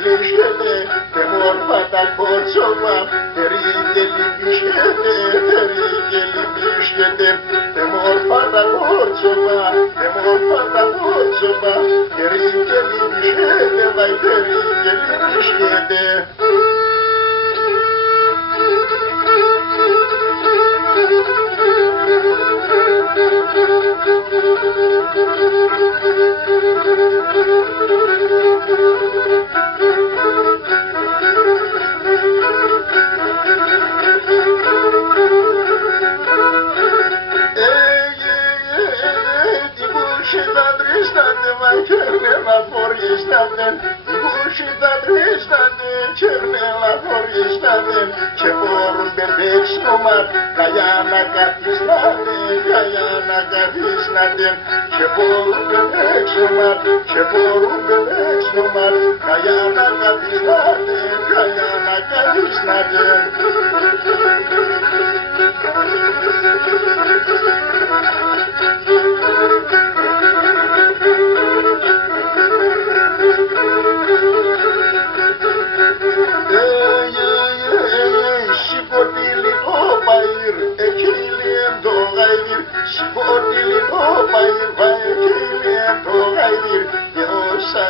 κλείσχεται, τε μόρφα τα κότσοβα, τερί και λυμπίσχεται, τερί και λυμπίσχεται, τε μόρφα τα κότσοβα, τε μόρφα τα κότσοβα, τερί και λυμπίσχεται, βαϊ τερί και λυμπίσχεται. Και μπορούν μπερδέξνομα, καλιά να καθίσταται, καλιά να καθίσταται. Και μπορούν μπερδέξνομα, και μπορούν μπερδέξνομα, καλιά να καθίσταται, καλιά να καθίσταται.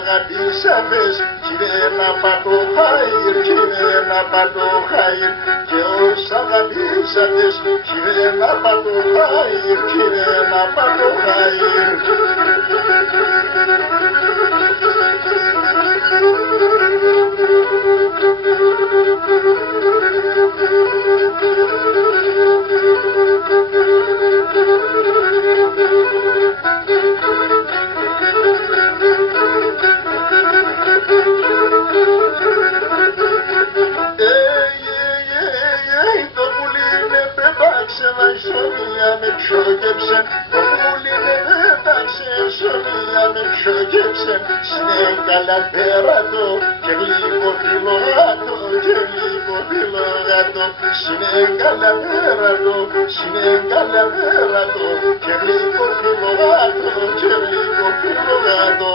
Αγαπήσαντες, κύριε να πατώ χάιρ, κύριε να πατώ χάιρ. Και όσοι αγαπήσαντες, κύριε να πατώ χάιρ, κύριε να πατώ χάιρ. Καλαπέρατο και λίγο φιλογάτο, και λίγο φιλογάτο. Συνεγκαλαπέρατο, συνεγκαλαπέρατο και λίγο φιλογάτο, και λίγο φιλογάτο.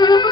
Thank you.